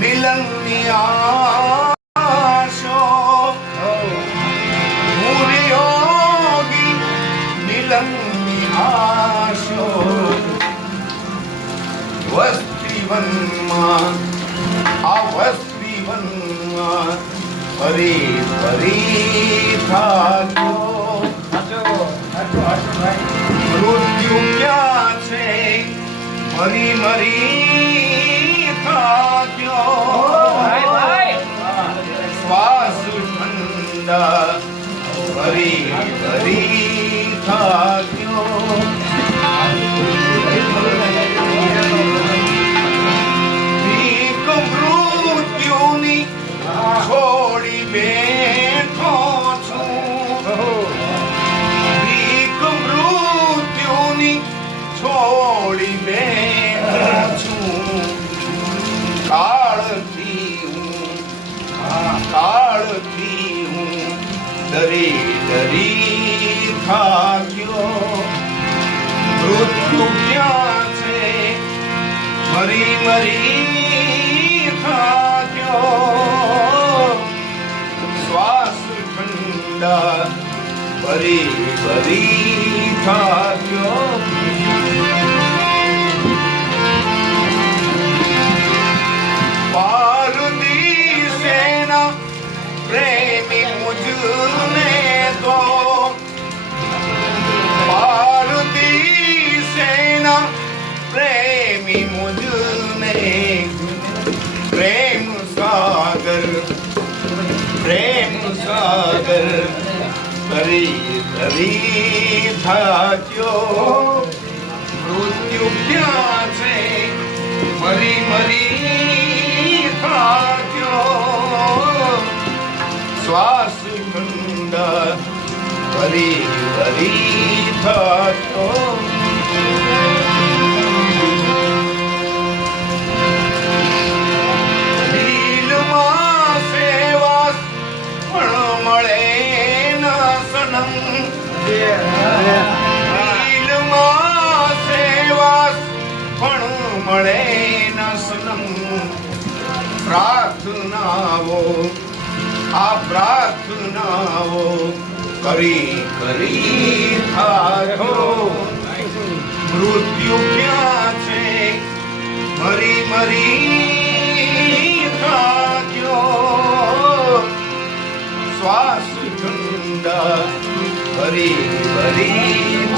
મિલનની આશો મૂર્યોગી મિલનની આશો વસ્તીવનમાં આ વસ્તીવનમાં ફરી ફરી થાક્યો મૃત્યુ ક્યાં છે મરી મરી થાક્યો શ્વાસ ઠંડા ફરી ફરી થાક્યો ભીખ મૃત્યુની છોડી બેઠો છું ભીખ મૃત્યુની છોડી બેઠો છું કાળથી હું ડરી ડરી થાક્યો મૃત્યુ ક્યાં છે મરી મરી થાક્યો શ્વાસ ઠંડા ભરી ભરી થાક્યો પારદી સેના પ્રેમી મુझने दो पारदी सेना प्रेमी मुझने प्रेम सागर तरी तरी થાક્યો મૃત્યુ ક્યાં છે મરી મરી થાક્યો શ્વાસ ઠંડા ભરી ભરી થાક્યો દિલમાં સેવા પણ મળે ન સનમ દિલમાં સેવા પણ મળે ન સનમ પ્રાર્થનાઓ આ પ્રાર્થનાઓ કરી કરી થાક્યો મૃત્યુ ક્યાં છે મરી મરી થાક્યો શ્વાસ ઠંડા ભરી ભરી